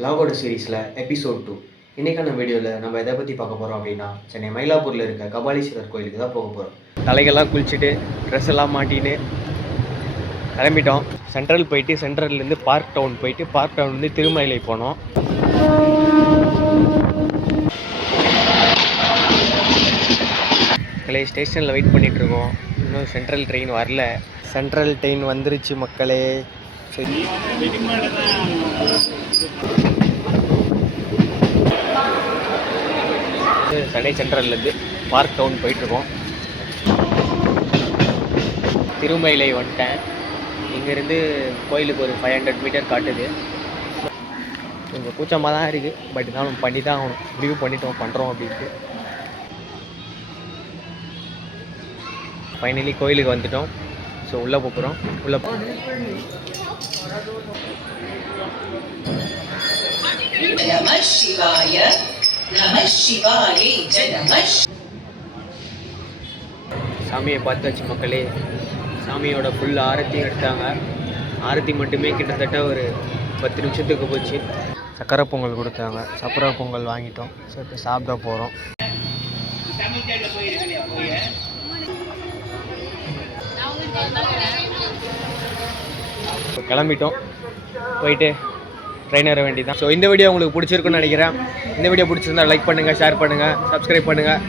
வ்ளாகோட சீரீஸில் எபிசோட் 2. இன்றைக்கான வீடியோவில் நம்ம எதை பற்றி பார்க்க போகிறோம் அப்படின்னா, சென்னை மயிலாப்பூரில் இருக்க கபாலீஸ்வரர் கோயிலுக்கு தான் போக போகிறோம். தலைகள்லாம் குளிச்சுட்டு ட்ரெஸ் எல்லாம் மாட்டின்னு கிளம்பிட்டோம். சென்ட்ரல் போயிட்டு சென்ட்ரல்லேருந்து பார்க் டவுன் போயிட்டு பார்க் டவுன்லேருந்து திருமலை போனோம். மக்களே ஸ்டேஷனில் வெயிட் பண்ணிகிட்ருக்கோம். இன்னும் சென்ட்ரல் ட்ரெயின் வரல. சென்ட்ரல் ட்ரெயின் வந்துருச்சு மக்களே. சரி, சென்னை சென்ட்ரல்லேருந்து பார்க் டவுன் போயிட்டுருக்கோம். திருமயிலை வந்துட்டேன். இங்கேருந்து கோயிலுக்கு ஒரு 500 மீட்டர் காட்டுது. கொஞ்சம் கூச்சமாக தான் இருக்குது, பட் தான் பண்ணி தான் ஆகணும். முடிவு பண்ணிட்டோம், பண்ணுறோம் அப்படின்ட்டு. ஃபைனலி கோயிலுக்கு வந்துட்டோம். ஸோ உள்ளே போகிறோம். உள்ளே சாமியை பார்த்தாச்சு மக்களே. சாமியோட ஃபுல் ஆரத்தி எடுத்தாங்க. ஆரத்தி மட்டுமே கிட்டத்தட்ட ஒரு 10 நிமிஷத்துக்கு போச்சு. சக்கரை பொங்கல் கொடுத்தாங்க. சக்கரை பொங்கல் வாங்கிட்டோம். ஸோ இப்போ சாப்பிட போகிறோம். இப்போ கிளம்பிட்டோம். போயிட்டு ட்ரெயின் ஏற வேண்டியதான். ஸோ இந்த வீடியோ உங்களுக்கு பிடிச்சிருக்குன்னு நினைக்கிறேன். இந்த வீடியோ பிடிச்சிருந்தா லைக் பண்ணுங்கள், ஷேர் பண்ணுங்கள், சப்ஸ்கிரைப் பண்ணுங்கள்.